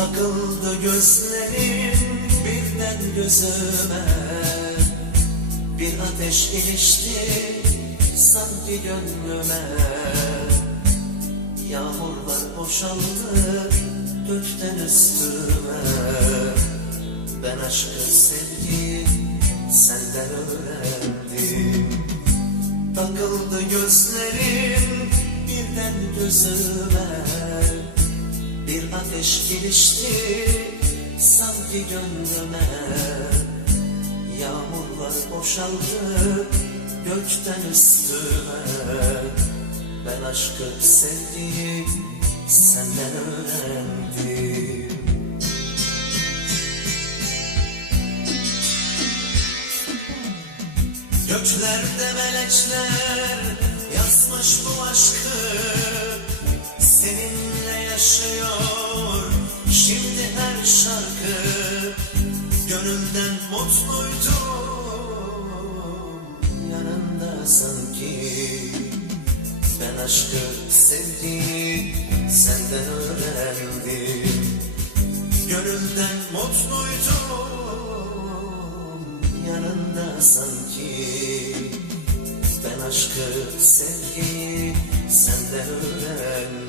Takıldı gözlerim birden gözüme. Bir ateş ilişti sanki gönlüme. Yağmurlar boşaldı gökten üstüme. Ben aşkı sevgiyi senden öğrendim. Takıldı gözlerim birden gözüme ateş ilişti sanki gönlüme Yağmurlar boşaldı gökten üstüme. Ben aşkı sevgiyi senden öğrendim. Göklerde melekler Gönülden mutluydum. Yanında sanki Ben aşkı sevdiği senden öğrendim. Gönülden mutluydum. Yanında sanki Ben aşkı sevgiyi senden öğrendim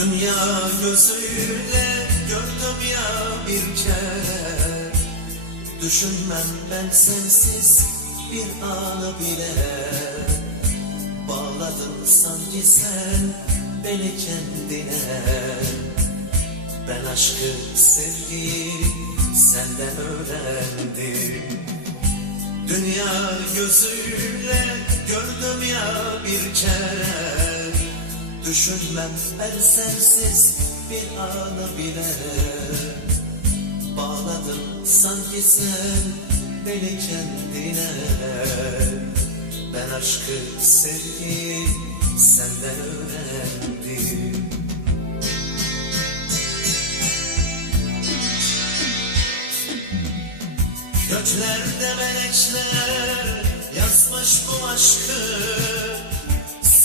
Dünya gözüyle gördüm ya bir kere. Düşünmem ben sensiz bir anı bile. Bağladın sanki sen beni kendine. Ben aşkı sevgiyi senden öğrendim. Dünya gözüyle gördüm ya bir kere Düşünmem ben sensiz bir anı bile. Bağladın sanki sen beni kendine. Ben aşkı sevgiyi senden öğrendim. Göklerde melekler yazmış bu aşkı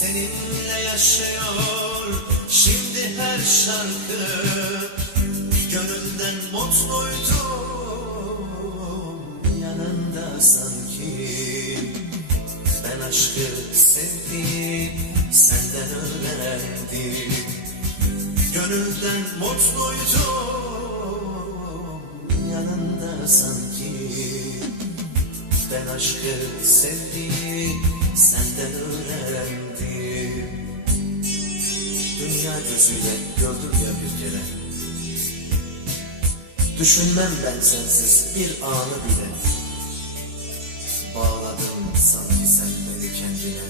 Seninle yaşıyor. Şimdi her şarkı Gönülden mutluydum. Yanında sanki Ben aşkı sevdiğim senden öğrendim. Gönülden mutluydum. Yanında sanki Ben aşkı sevdiğim senden gözüyle gördüm ya bir kere. Düşünmem ben sensiz bir anı bile. Bağladım sanki sen beni kendine.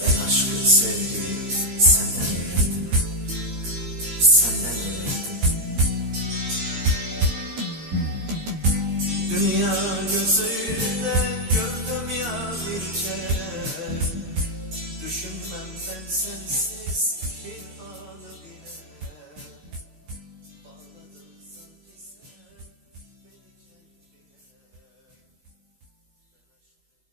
Ben aşkı sevdiğim senden öğrendim. Senden öğrendim. Dünya gözüyle gördüm ya bir kere. Düşünmem ben sensiz bir anı bile